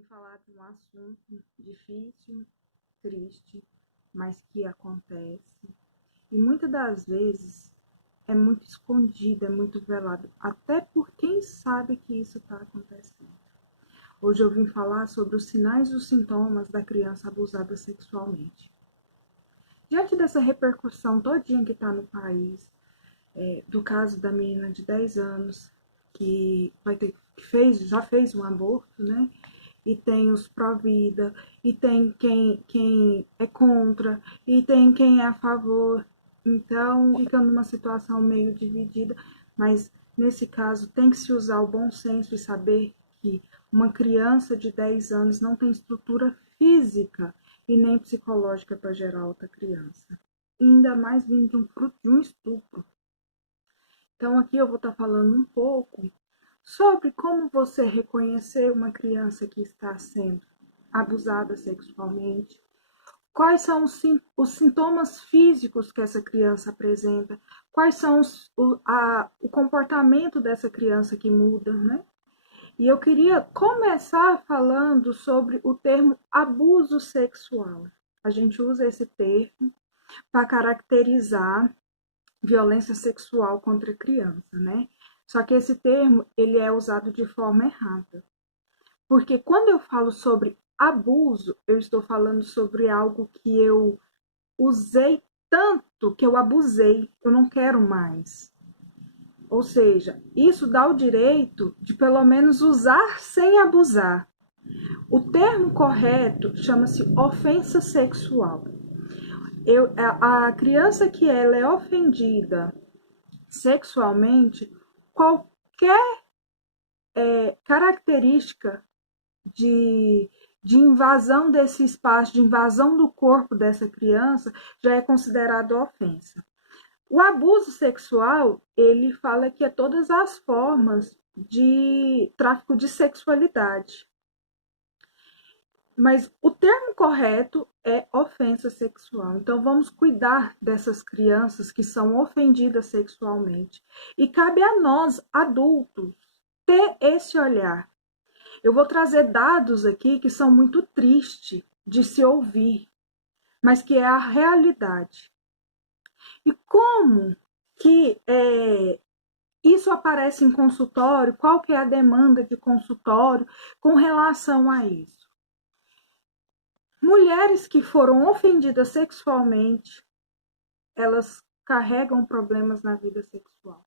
vim falar de um assunto difícil, triste, mas que acontece. E muitas das vezes é muito escondido, é muito velado, até por quem sabe que isso está acontecendo. Hoje eu vim falar sobre os sinais e os sintomas da criança abusada sexualmente. Diante dessa repercussão todinha que está no país, do caso da menina de 10 anos que já fez um aborto, né? E tem os pró-vida, e tem quem é contra, e tem quem é a favor. Então, fica numa situação meio dividida, mas nesse caso tem que se usar o bom senso e saber que uma criança de 10 anos não tem estrutura física e nem psicológica para gerar outra criança. E ainda mais vindo de um fruto de um estupro. Então, aqui eu vou estar falando um pouco sobre como você reconhecer uma criança que está sendo abusada sexualmente, quais são os sintomas físicos que essa criança apresenta, quais são o comportamento dessa criança que muda, né? E eu queria começar falando sobre o termo abuso sexual. A gente usa esse termo para caracterizar violência sexual contra a criança, né? Só que esse termo, ele é usado de forma errada. Porque quando eu falo sobre abuso, eu estou falando sobre algo que eu usei tanto que eu abusei, eu não quero mais. Ou seja, isso dá o direito de pelo menos usar sem abusar. O termo correto chama-se ofensa sexual. A criança que ela é ofendida sexualmente, qualquer característica de invasão desse espaço, de invasão do corpo dessa criança, já é considerado ofensa. O abuso sexual, ele fala que é todas as formas de tráfico de sexualidade. Mas o termo correto é ofensa sexual. Então vamos cuidar dessas crianças que são ofendidas sexualmente. E cabe a nós, adultos, ter esse olhar. Eu vou trazer dados aqui que são muito tristes de se ouvir, mas que é a realidade. E como que isso aparece em consultório? Qual que é a demanda de consultório com relação a isso? Mulheres que foram ofendidas sexualmente, elas carregam problemas na vida sexual.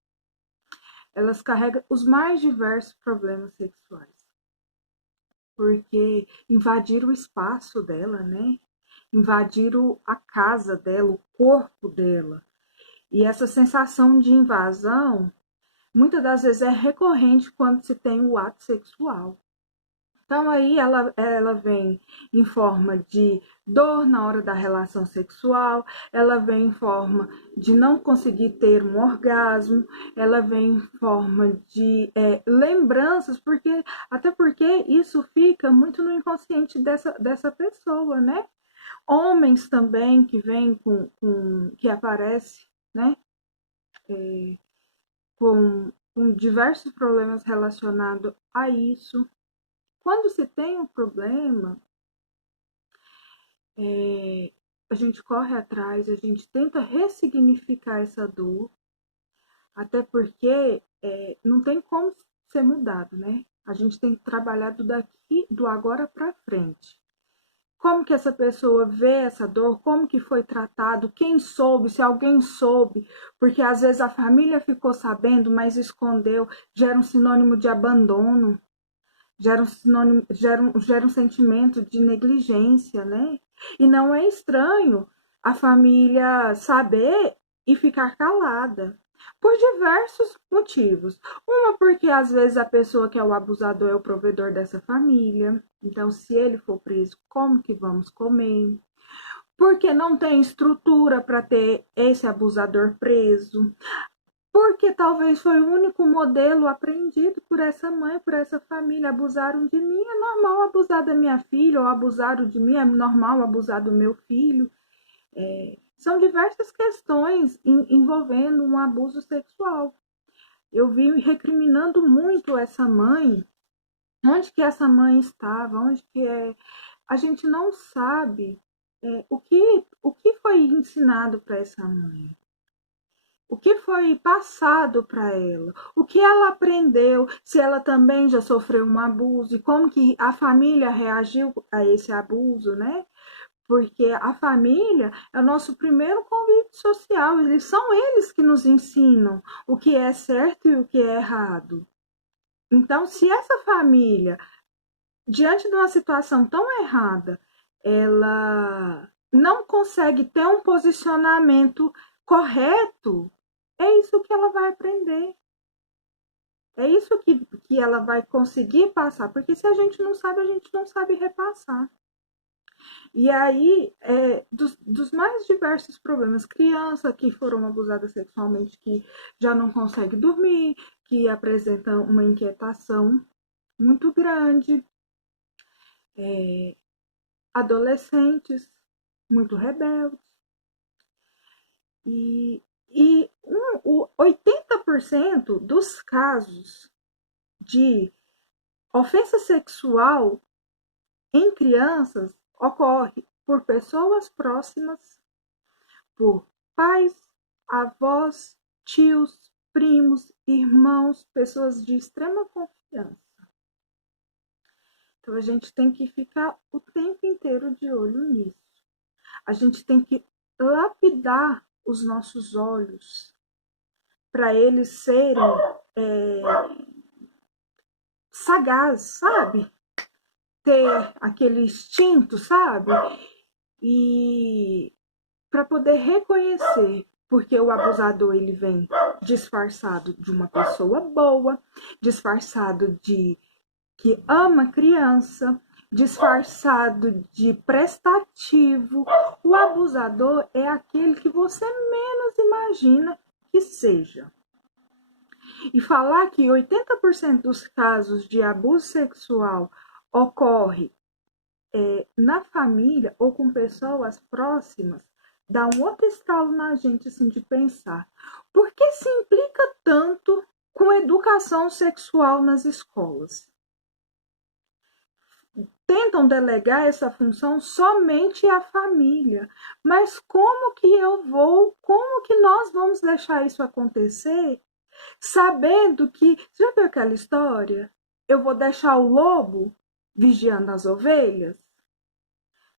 Elas carregam os mais diversos problemas sexuais. Porque invadiram o espaço dela, né? Invadiram a casa dela, o corpo dela. E essa sensação de invasão, muitas das vezes é recorrente quando se tem o ato sexual. Então aí ela vem em forma de dor na hora da relação sexual, ela vem em forma de não conseguir ter um orgasmo, ela vem em forma de lembranças, até porque isso fica muito no inconsciente dessa pessoa, né? Homens também que vêm que aparece, né? Com diversos problemas relacionados a isso. Quando se tem um problema, a gente corre atrás, a gente tenta ressignificar essa dor, até porque não tem como ser mudado, né? A gente tem que trabalhar do agora para frente. Como que essa pessoa vê essa dor, como que foi tratado, quem soube, se alguém soube, porque às vezes a família ficou sabendo, mas escondeu, gera um sinônimo de abandono, gera um sentimento de negligência, né? E não é estranho a família saber e ficar calada, por diversos motivos. Uma, porque às vezes a pessoa que é o abusador é o provedor dessa família, então se ele for preso, como que vamos comer? Porque não tem estrutura para ter esse abusador preso. Porque talvez foi o único modelo aprendido por essa mãe, por essa família. Abusaram de mim, é normal abusar da minha filha, ou abusaram de mim, é normal abusar do meu filho. São diversas questões envolvendo um abuso sexual. Eu vi recriminando muito essa mãe onde que essa mãe estava, onde que é. A gente não sabe o que foi ensinado para essa mãe. O que foi passado para ela, o que ela aprendeu, se ela também já sofreu um abuso e como que a família reagiu a esse abuso, né? Porque a família é o nosso primeiro convívio social, são eles que nos ensinam o que é certo e o que é errado. Então, se essa família, diante de uma situação tão errada, ela não consegue ter um posicionamento correto, é isso que ela vai aprender. É isso que ela vai conseguir passar. Porque se a gente não sabe, a gente não sabe repassar. E aí, dos mais diversos problemas, crianças que foram abusadas sexualmente, que já não conseguem dormir, que apresentam uma inquietação muito grande, adolescentes muito rebeldes. O 80% dos casos de ofensa sexual em crianças ocorre por pessoas próximas, por pais, avós, tios, primos, irmãos, pessoas de extrema confiança. Então a gente tem que ficar o tempo inteiro de olho nisso. A gente tem que lapidar os nossos olhos para eles serem sagazes, sabe? Ter aquele instinto, sabe? E para poder reconhecer, porque o abusador ele vem disfarçado de uma pessoa boa, disfarçado de que ama criança, disfarçado de prestativo. O abusador é aquele que você menos imagina que seja. E falar que 80% dos casos de abuso sexual ocorre na família ou com pessoas próximas, dá um outro estalo na gente assim, de pensar. Por que se implica tanto com educação sexual nas escolas? Tentam delegar essa função somente à família. Mas como que nós vamos deixar isso acontecer, sabendo que, já viu aquela história? Eu vou deixar o lobo vigiando as ovelhas?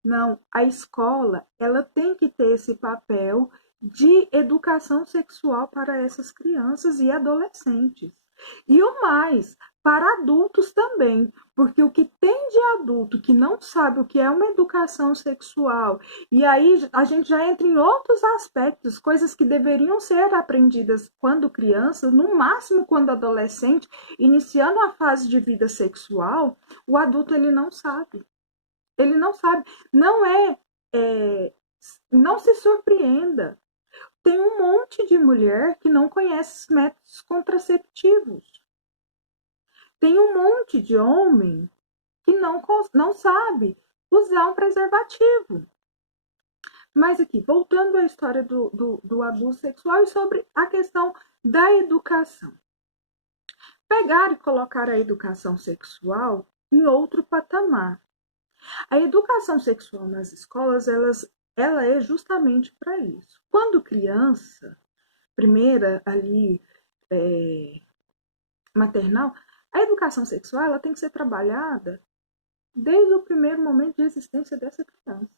Não, a escola, ela tem que ter esse papel de educação sexual para essas crianças e adolescentes. E o mais, para adultos também, porque o que tem de adulto que não sabe o que é uma educação sexual, e aí a gente já entra em outros aspectos, coisas que deveriam ser aprendidas quando criança, no máximo quando adolescente, iniciando a fase de vida sexual, o adulto ele não sabe. Ele não sabe. Não não se surpreenda. Tem um monte de mulher que não conhece os métodos contraceptivos. Tem um monte de homem que não sabe usar um preservativo. Mas aqui, voltando à história do abuso sexual e sobre a questão da educação. Pegar e colocar a educação sexual em outro patamar. A educação sexual nas escolas, ela é justamente para isso. Quando criança, primeira ali, maternal, a educação sexual ela tem que ser trabalhada desde o primeiro momento de existência dessa criança.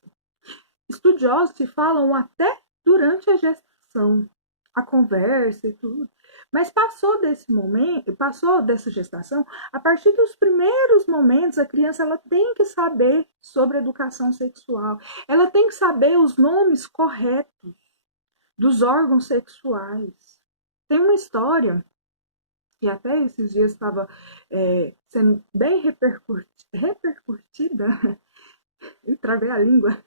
Estudiosos que falam até durante a gestação, a conversa e tudo. Mas passou desse momento, passou dessa gestação, a partir dos primeiros momentos, a criança ela tem que saber sobre educação sexual. Ela tem que saber os nomes corretos dos órgãos sexuais. Tem uma história que até esses dias estava sendo bem repercutida, e travei a língua,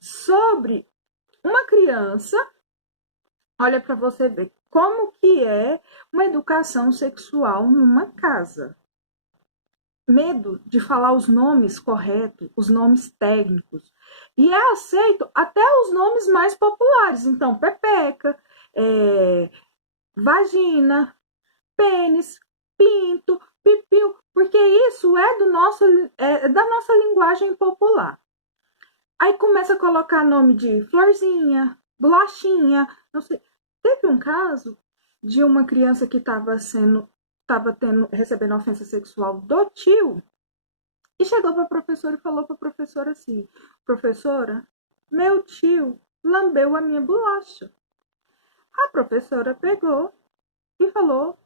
sobre uma criança. Olha para você ver como que é uma educação sexual numa casa. Medo de falar os nomes corretos, os nomes técnicos. E é aceito até os nomes mais populares. Então, pepeca, vagina, pênis, pinto, pipiu. Porque isso é, é da nossa linguagem popular. Aí começa a colocar nome de florzinha, bolachinha, não sei. Teve um caso de uma criança que recebendo ofensa sexual do tio, e chegou para a professora e falou para a professora assim: professora, meu tio lambeu a minha bolacha. A professora pegou e falou: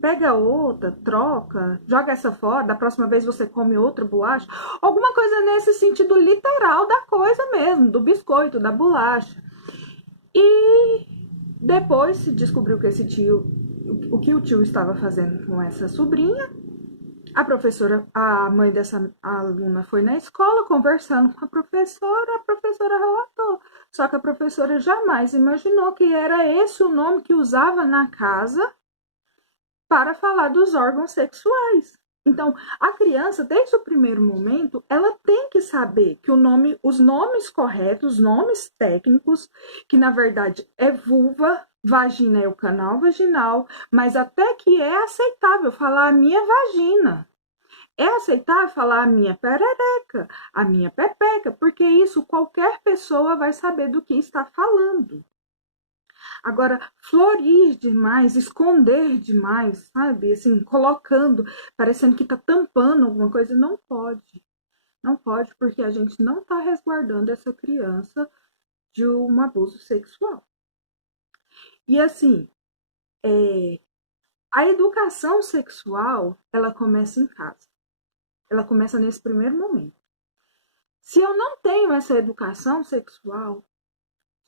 pega outra, troca, joga essa fora, da próxima vez você come outra bolacha. Alguma coisa nesse sentido literal da coisa mesmo, do biscoito, da bolacha. E depois se descobriu que esse tio, o que o tio estava fazendo com essa sobrinha. A mãe dessa aluna foi na escola conversando com a professora relatou. Só que a professora jamais imaginou que era esse o nome que usava na casa para falar dos órgãos sexuais. Então, a criança, desde o primeiro momento, ela tem que saber que os nomes corretos, os nomes técnicos, que na verdade é vulva, vagina é o canal vaginal, mas até que é aceitável falar a minha vagina. É aceitável falar a minha perereca, a minha pepeca, porque isso qualquer pessoa vai saber do que está falando. Agora, florir demais, esconder demais, sabe? Assim, colocando, parecendo que está tampando alguma coisa, não pode. Não pode, porque a gente não está resguardando essa criança de um abuso sexual. E assim, a educação sexual, ela começa em casa. Ela começa nesse primeiro momento. Se eu não tenho essa educação sexual,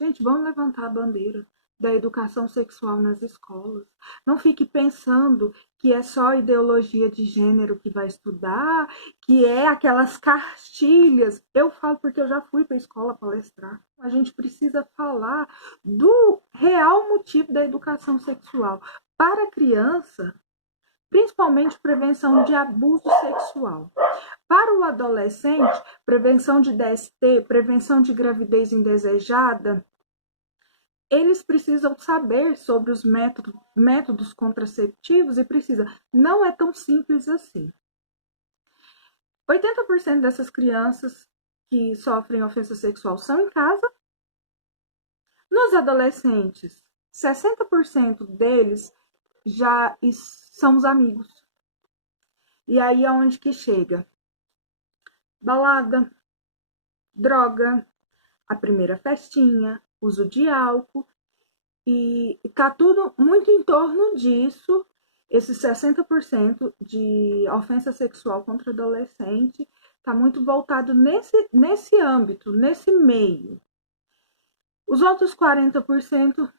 gente, vamos levantar a bandeira da educação sexual nas escolas. Não fique pensando que é só ideologia de gênero que vai estudar, que é aquelas cartilhas. Eu falo porque eu já fui para a escola palestrar. A gente precisa falar do real motivo da educação sexual. Para a criança, principalmente prevenção de abuso sexual. Para o adolescente, prevenção de DST, prevenção de gravidez indesejada, eles precisam saber sobre os métodos contraceptivos e precisa. Não é tão simples assim. 80% dessas crianças que sofrem ofensa sexual são em casa. Nos adolescentes, 60% deles já são os amigos. E aí aonde que chega? Balada, droga, a primeira festinha, uso de álcool, e tá tudo muito em torno disso. Esse 60% de ofensa sexual contra adolescente está muito voltado nesse âmbito, nesse meio. Os outros 40%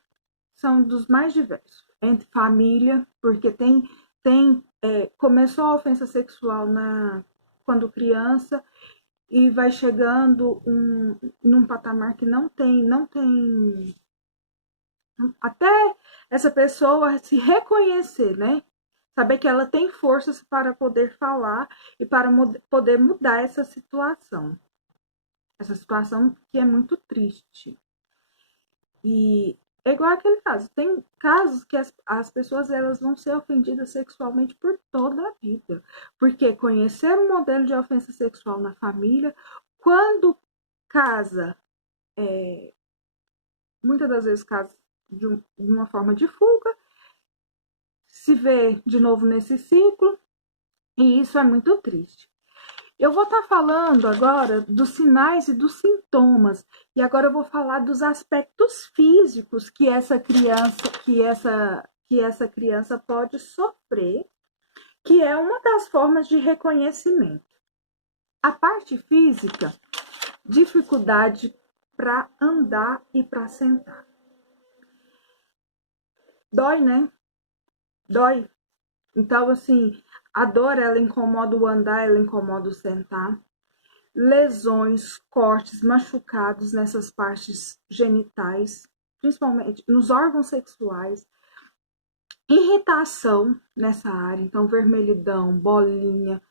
são dos mais diversos, entre família, porque começou a ofensa sexual quando criança e vai chegando num patamar que não tem até essa pessoa se reconhecer, né? Saber que ela tem forças para poder falar e para poder mudar essa situação. Essa situação que é muito triste. E é igual aquele caso. Tem casos que as pessoas elas vão ser ofendidas sexualmente por toda a vida. Porque conhecer um modelo de ofensa sexual na família, quando casa, muitas das vezes casa de uma forma de fuga, se vê de novo nesse ciclo, e isso é muito triste. Eu vou estar falando agora dos sinais e dos sintomas, e agora eu vou falar dos aspectos físicos que essa criança pode sofrer, que é uma das formas de reconhecimento. A parte física, dificuldade para andar e para sentar. Dói, né? Dói. Então, assim, a dor, ela incomoda o andar, ela incomoda o sentar. Lesões, cortes, machucados nessas partes genitais, principalmente nos órgãos sexuais. Irritação nessa área, então vermelhidão, bolinha,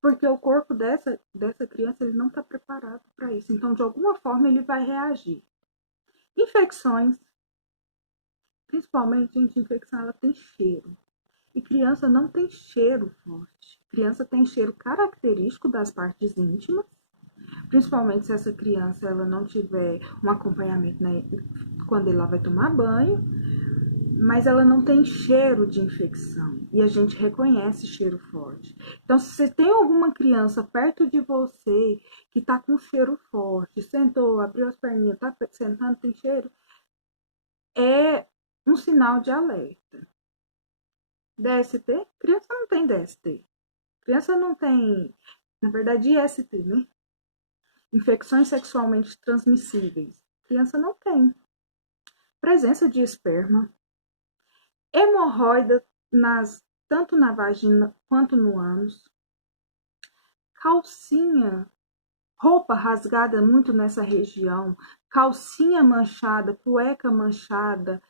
porque o corpo dessa criança ele não está preparado para isso. Então, de alguma forma, ele vai reagir. Infecções, principalmente, gente, infecção ela tem cheiro. E criança não tem cheiro forte. Criança tem cheiro característico das partes íntimas, principalmente se essa criança ela não tiver um acompanhamento, né, quando ela vai tomar banho, mas ela não tem cheiro de infecção e a gente reconhece cheiro forte. Então, se você tem alguma criança perto de você que está com cheiro forte, sentou, abriu as perninhas, está sentando, tem cheiro, é um sinal de alerta. DST? Criança não tem DST. Criança não tem, na verdade, IST, né? Infecções sexualmente transmissíveis. Criança não tem. Presença de esperma, hemorroida tanto na vagina quanto no ânus, calcinha, roupa rasgada muito nessa região, calcinha manchada, cueca manchada,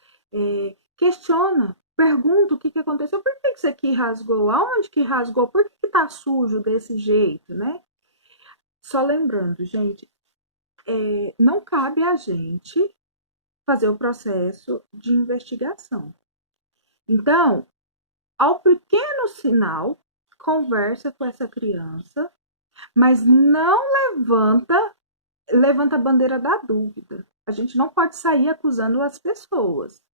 questiona, pergunta o que aconteceu, por que isso aqui rasgou, aonde que rasgou, por que tá sujo desse jeito, né? Só lembrando, gente, não cabe a gente fazer o processo de investigação. Então, ao pequeno sinal, conversa com essa criança, mas não levanta a bandeira da dúvida. A gente não pode sair acusando as pessoas.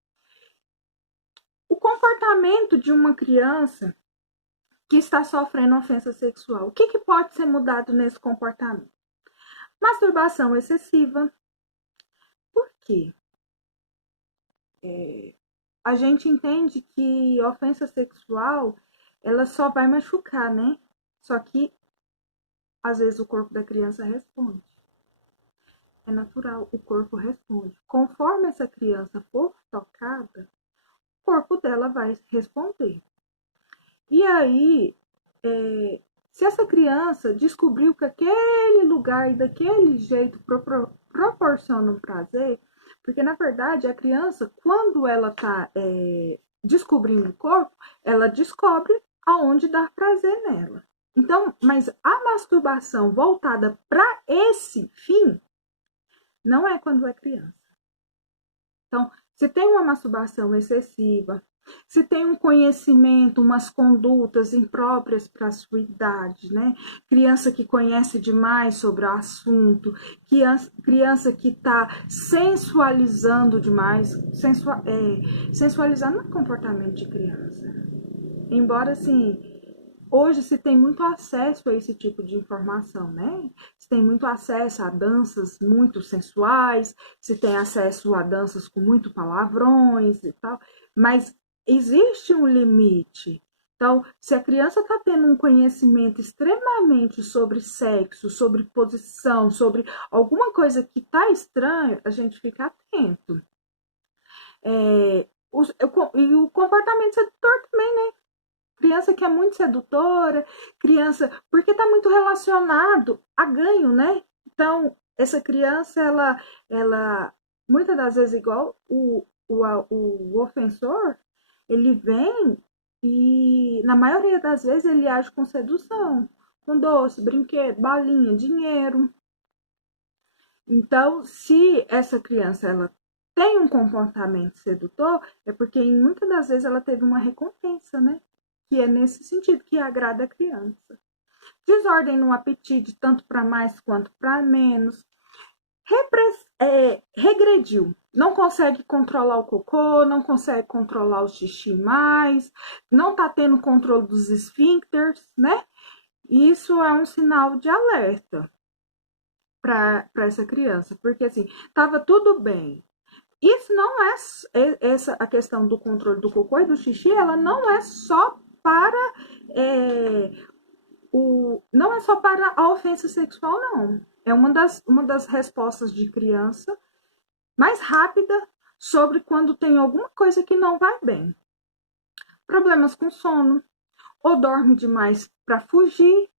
O comportamento de uma criança que está sofrendo ofensa sexual, o que pode ser mudado nesse comportamento? Masturbação excessiva. Por quê? A gente entende que ofensa sexual ela só vai machucar, né? Só que às vezes o corpo da criança responde. É natural, o corpo responde. Conforme essa criança for tocada, o corpo dela vai responder. E aí, se essa criança descobriu que aquele lugar e daquele jeito proporciona um prazer, porque na verdade a criança, quando ela está descobrindo o corpo, ela descobre aonde dar prazer nela. Então, mas a masturbação voltada para esse fim não é quando é criança. Então, se tem uma masturbação excessiva, se tem um conhecimento, umas condutas impróprias para a sua idade, né? Criança que conhece demais sobre o assunto, criança que está sensualizando demais, sensualizando o comportamento de criança. Embora, assim, hoje se tem muito acesso a esse tipo de informação, né? Se tem muito acesso a danças muito sensuais, se tem acesso a danças com muito palavrões e tal, mas existe um limite. Então, se a criança está tendo um conhecimento extremamente sobre sexo, sobre posição, sobre alguma coisa que está estranha, a gente fica atento. E o comportamento sedutor também, né? Criança que é muito sedutora, criança, porque está muito relacionado a ganho, né? Então, essa criança, ela muitas das vezes, igual o ofensor, ele vem e, na maioria das vezes, ele age com sedução, com doce, brinquedo, balinha, dinheiro. Então, se essa criança, ela tem um comportamento sedutor, é porque, muitas das vezes, ela teve uma recompensa, né? Que é nesse sentido, que agrada a criança. Desordem no apetite, tanto para mais quanto para menos. Regrediu. Não consegue controlar o cocô, não consegue controlar o xixi mais, não está tendo controle dos esfíncteres, né? Isso é um sinal de alerta para essa criança, porque assim, estava tudo bem. Isso não essa a questão do controle do cocô e do xixi, ela não é só para não é só para a ofensa sexual, não. É uma das respostas de criança mais rápida sobre quando tem alguma coisa que não vai bem. Problemas com sono, ou dorme demais para fugir,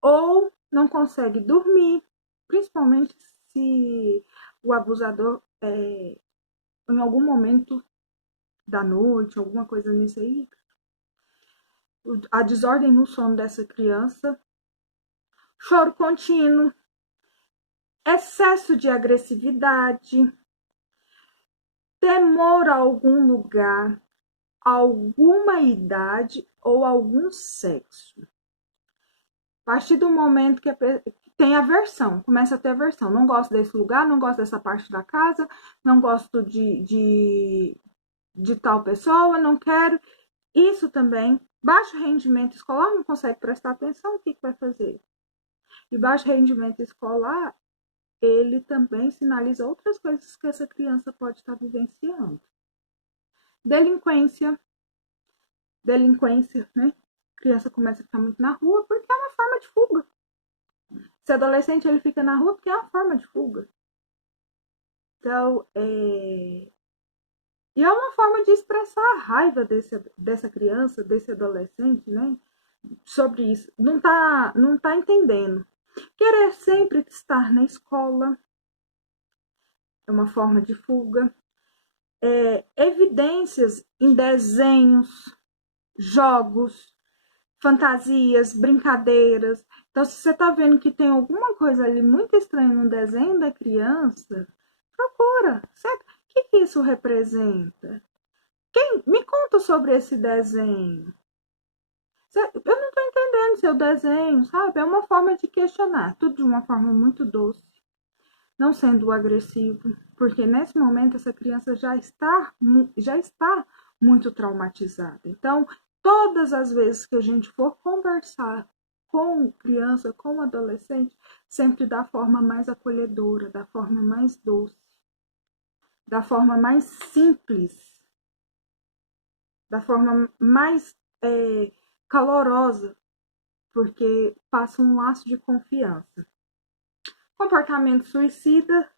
ou não consegue dormir, principalmente se o abusador em algum momento da noite, alguma coisa nisso aí, a desordem no sono dessa criança, choro contínuo, excesso de agressividade, temor a algum lugar, alguma idade ou algum sexo. A partir do momento que tem aversão, começa a ter aversão. Não gosto desse lugar, não gosto dessa parte da casa, não gosto de tal pessoa, não quero. Isso também, baixo rendimento escolar, não consegue prestar atenção, o que vai fazer? E baixo rendimento escolar, ele também sinaliza outras coisas que essa criança pode estar vivenciando. Delinquência, né? A criança começa a ficar muito na rua porque é uma forma de fuga. Se adolescente ele fica na rua porque é uma forma de fuga. Então, e é uma forma de expressar a raiva dessa criança, desse adolescente, né? Sobre isso. Não tá entendendo. Querer sempre estar na escola é uma forma de fuga. Evidências em desenhos, jogos, fantasias, brincadeiras. Então, se você está vendo que tem alguma coisa ali muito estranha no desenho da criança, procura. O que isso representa? Me conta sobre esse desenho. Eu não estou entendendo seu desenho, sabe? É uma forma de questionar, tudo de uma forma muito doce, não sendo agressivo, porque nesse momento essa criança já está muito traumatizada. Então, todas as vezes que a gente for conversar com criança, com adolescente, sempre da forma mais acolhedora, da forma mais doce, da forma mais simples, da forma mais calorosa, porque passa um laço de confiança. Comportamento suicida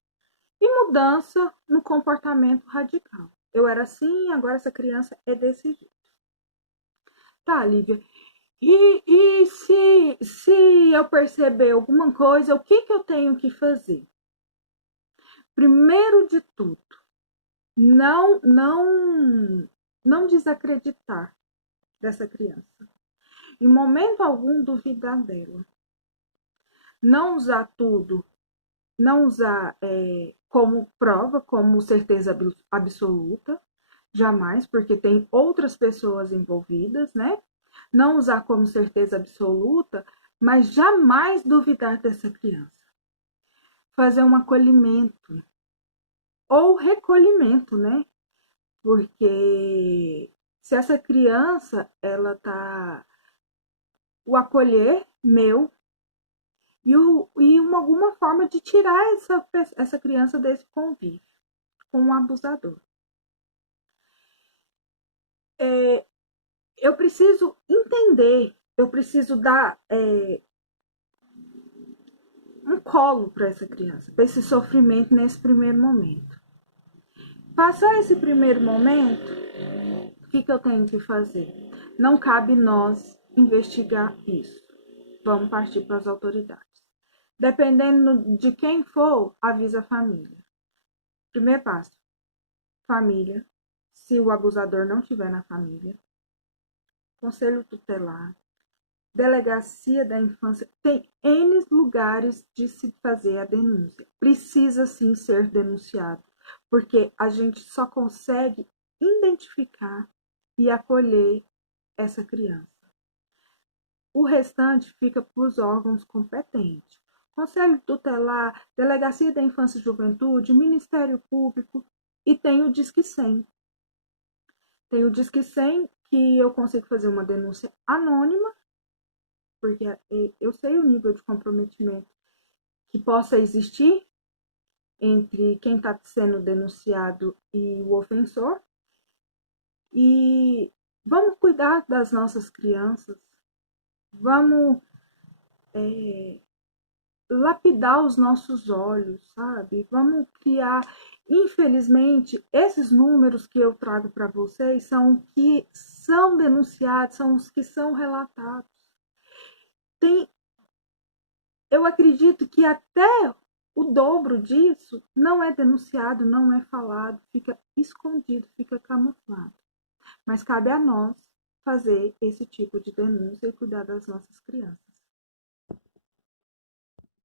e mudança no comportamento radical. Eu era assim, agora essa criança é desse jeito. Tá, Lívia. E se eu perceber alguma coisa, o que eu tenho que fazer? Primeiro de tudo, não desacreditar dessa criança. Em momento algum, duvidar dela. Não usar tudo, não usar como prova, como certeza absoluta, jamais, porque tem outras pessoas envolvidas, né? Não usar como certeza absoluta, mas jamais duvidar dessa criança. Fazer um acolhimento ou recolhimento, né? Porque se essa criança, ela tá o acolher meu e alguma forma de tirar essa criança desse convívio com um abusador. Eu preciso entender, eu preciso dar um colo para essa criança, para esse sofrimento nesse primeiro momento. Passar esse primeiro momento, o que eu tenho que fazer? Não cabe nós investigar isso. Vamos partir para as autoridades. Dependendo de quem for, avisa a família. Primeiro passo, família. Se o abusador não estiver na família, conselho tutelar, delegacia da infância, tem N lugares de se fazer a denúncia. Precisa sim ser denunciado, porque a gente só consegue identificar e acolher essa criança. O restante fica para os órgãos competentes. Conselho tutelar, Delegacia da Infância e Juventude, Ministério Público e tem o Disque 100. Tem o Disque 100 que eu consigo fazer uma denúncia anônima, porque eu sei o nível de comprometimento que possa existir entre quem está sendo denunciado e o ofensor. E vamos cuidar das nossas crianças, vamos lapidar os nossos olhos, sabe? Vamos criar. Infelizmente, esses números que eu trago para vocês são os que são denunciados, são os que são relatados. Eu acredito que até o dobro disso não é denunciado, não é falado, fica escondido, fica camuflado. Mas cabe a nós fazer esse tipo de denúncia e cuidar das nossas crianças.